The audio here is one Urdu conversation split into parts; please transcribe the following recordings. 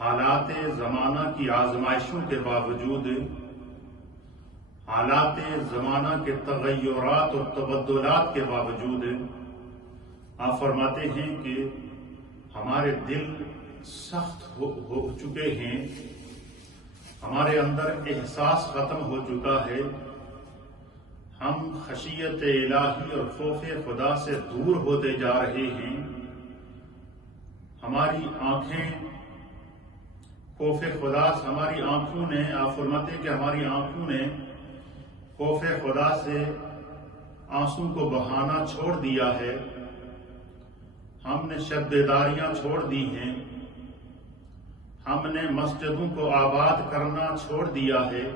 حالات زمانہ کی آزمائشوں کے باوجود، حالات زمانہ کے تغیرات اور تبدلات کے باوجود آپ فرماتے ہیں کہ ہمارے دل سخت ہو چکے ہیں، ہمارے اندر احساس ختم ہو چکا ہے، ہم خشیت الہی اور خوف خدا سے دور ہوتے جا رہے ہیں، ہماری آنکھیں خوف خدا سے، ہماری آنکھوں نے، آپ فرماتے ہیں کہ ہماری آنکھوں نے خوف خدا سے آنسو کو بہانا چھوڑ دیا ہے، ہم نے شب بیداریاں چھوڑ دی ہیں، ہم نے مسجدوں کو آباد کرنا چھوڑ دیا ہے،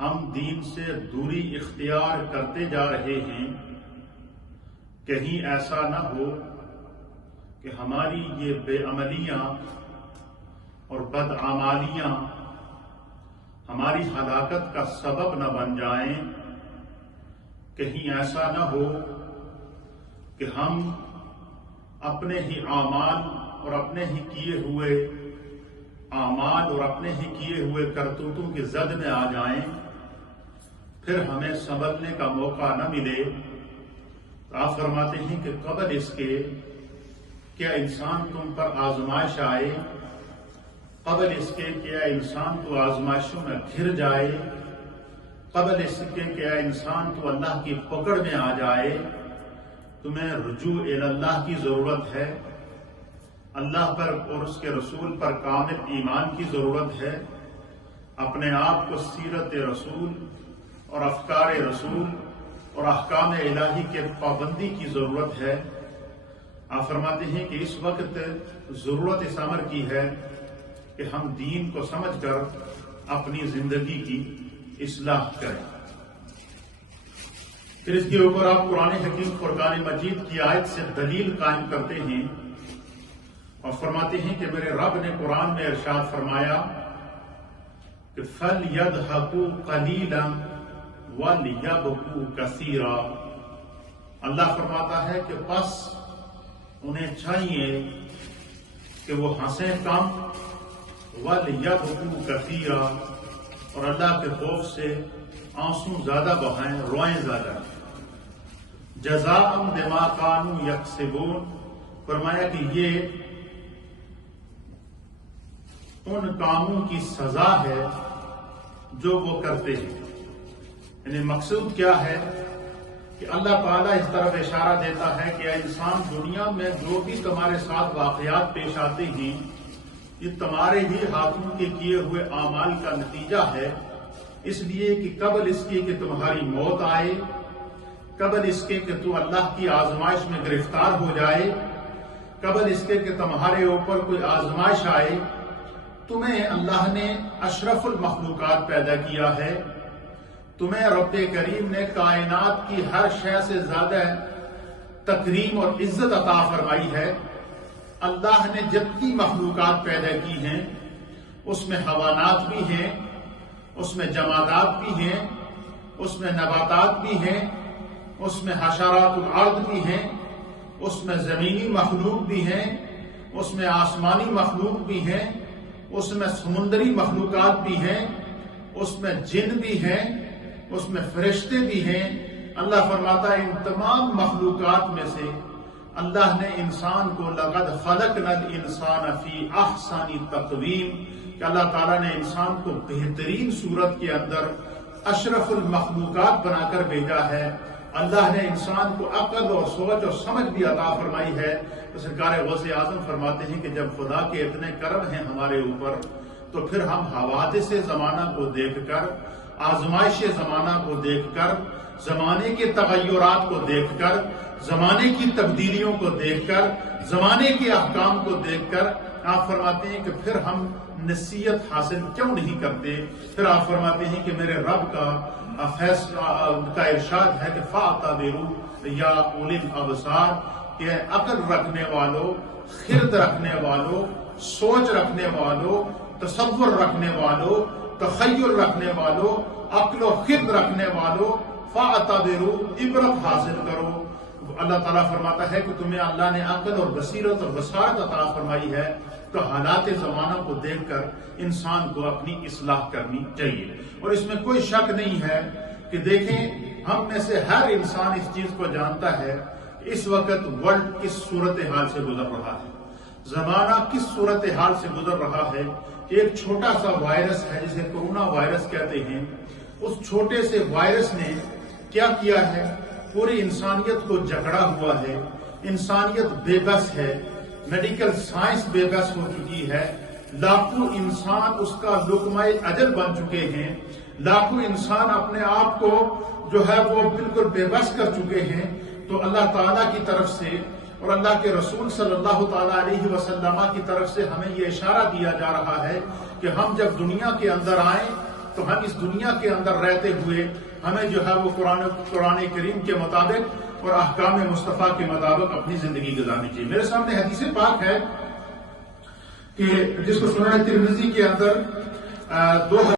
ہم دین سے دوری اختیار کرتے جا رہے ہیں۔ کہیں ایسا نہ ہو کہ ہماری یہ بے عملیاں اور بدعمالیاں ہماری ہلاکت کا سبب نہ بن جائیں، کہیں ایسا نہ ہو کہ ہم اپنے ہی اعمال اور اپنے ہی کیے ہوئے اعمال اور اپنے ہی کیے ہوئے کرتوتوں کی زد میں آ جائیں، پھر ہمیں سنبھلنے کا موقع نہ ملے۔ آپ فرماتے ہیں کہ قبل اس کے کیا انسان تم پر آزمائش آئے، قبل اس کے کیا انسان تو آزمائشوں میں گھر جائے، قبل اس کے کیا انسان تو اللہ کی پکڑ میں آ جائے، تمہیں رجوع اللہ کی ضرورت ہے، اللہ پر اور اس کے رسول پر کامل ایمان کی ضرورت ہے، اپنے آپ کو سیرت رسول اور افکار رسول اور احکام الہی کے پابندی کی ضرورت ہے۔ آپ فرماتے ہیں کہ اس وقت ضرورت اس امر کی ہے کہ ہم دین کو سمجھ کر اپنی زندگی کی اصلاح کریں۔ پھر اس کے اوپر آپ قرآن حکیم فرقان مجید کی آیت سے دلیل قائم کرتے ہیں اور فرماتے ہیں کہ میرے رب نے قرآن میں ارشاد فرمایا کہ فَلْيَضْحَكُوا قَلِيلًا وَلْيَبْكُوا كَثِيرًا۔ اللہ فرماتا ہے کہ بس انہیں چاہیے کہ وہ ہنسیں کم، وَلْيَبْكُوا كَثِيرًا، اور اللہ کے خوف سے آنسو زیادہ بہائیں، روئیں زیادہ۔ جزاء بما كانوا يكسبون، فرمایا کہ یہ ان کاموں کی سزا ہے جو وہ کرتے ہیں۔ یعنی مقصود کیا ہے کہ اللہ تعالیٰ اس طرف اشارہ دیتا ہے کہ اے انسان، دنیا میں جو بھی تمہارے ساتھ واقعات پیش آتے ہیں یہ تمہارے ہی ہاتھوں کے کیے ہوئے اعمال کا نتیجہ ہے، اس لیے کہ قبل اس کے کہ تمہاری موت آئے، قبل اس کے کہ تو اللہ کی آزمائش میں گرفتار ہو جائے، قبل اس کے کہ تمہارے اوپر کوئی آزمائش آئے، تمہیں اللہ نے اشرف المخلوقات پیدا کیا ہے، تمہیں رب کریم نے کائنات کی ہر شے سے زیادہ تکریم اور عزت عطا فرمائی ہے۔ اللہ نے جتنی مخلوقات پیدا کی ہیں اس میں حیوانات بھی ہیں، اس میں جمادات بھی ہیں، اس میں نباتات بھی ہیں، اس میں حشرات الارض بھی ہیں، اس میں زمینی مخلوق بھی ہیں، اس میں آسمانی مخلوق بھی ہیں، اس میں سمندری مخلوقات بھی ہیں، اس میں جن بھی ہیں، اس میں فرشتے بھی ہیں۔ اللہ فرماتا ہے ان تمام مخلوقات میں سے اللہ نے انسان کو لقد خلقنا الانسان فی احسن تقویم، کہ اللہ تعالیٰ نے انسان کو بہترین صورت کے اندر اشرف المخلوقات بنا کر بھیجا ہے۔ اللہ نے انسان کو عقل اور سوچ اور سمجھ بھی عطا فرمائی ہے۔ تو سرکار غوث اعظم فرماتے ہیں کہ جب خدا کے اتنے کرم ہیں ہمارے اوپر تو پھر ہم حوادث زمانہ کو دیکھ کر، آزمائش زمانہ کو دیکھ کر، زمانے کے تغیرات کو دیکھ کر، زمانے کی تبدیلیوں کو دیکھ کر، زمانے کے احکام کو دیکھ کر آپ فرماتے ہیں کہ پھر ہم نصیحت حاصل کیوں نہیں کرتے؟ پھر آپ فرماتے ہیں کہ میرے رب کا ارشاد ہے کہ فَاعْتَبِرُوا یا اُولِي الْأَبْصَارِ، کہ عقل رکھنے والوں، خرد رکھنے والوں، سوچ رکھنے والوں، تصور رکھنے والوں، تخیل رکھنے والوں، عقل و خرد رکھنے والوں، فَاعْتَبِرُوا، عبرت حاصل کرو۔ اللہ تعالیٰ فرماتا ہے کہ تمہیں اللہ نے عقل اور بصیرت اور بصارت عطا فرمائی ہے، کا حالات زمانہ کو دیکھ کر انسان کو اپنی اصلاح کرنی چاہیے. اور اس میں کوئی شک نہیں ہے کہ دیکھیں ہم میں سے ہر انسان اس چیز کو جانتا ہے کہ اس وقت ورلڈ کس صورتحال سے گزر رہا ہے، زمانہ کس صورتحال سے گزر رہا ہے. ایک چھوٹا سا وائرس ہے جسے کورونا وائرس کہتے ہیں، اس چھوٹے سے وائرس نے کیا کیا ہے، پوری انسانیت کو جکڑا ہوا ہے. انسانیت بے بس ہے، میڈیکل سائنس بے بس ہو چکی ہے، لاکھوں انسان اس کا لقمہ اجل بن چکے ہیں، لاکھوں انسان اپنے آپ کو جو ہے وہ بالکل بے بس کر چکے ہیں. تو اللہ تعالیٰ کی طرف سے اور اللہ کے رسول صلی اللہ تعالیٰ علیہ وسلم کی طرف سے ہمیں یہ اشارہ دیا جا رہا ہے کہ ہم جب دنیا کے اندر آئیں تو ہم اس دنیا کے اندر رہتے ہوئے ہمیں جو ہے وہ قرآن کریم کے مطابق اور احکام مصطفیٰ کے مطابق اپنی زندگی گزارنی چاہیے. میرے سامنے حدیث پاک ہے کہ جس کو سنن ترمذی کے اندر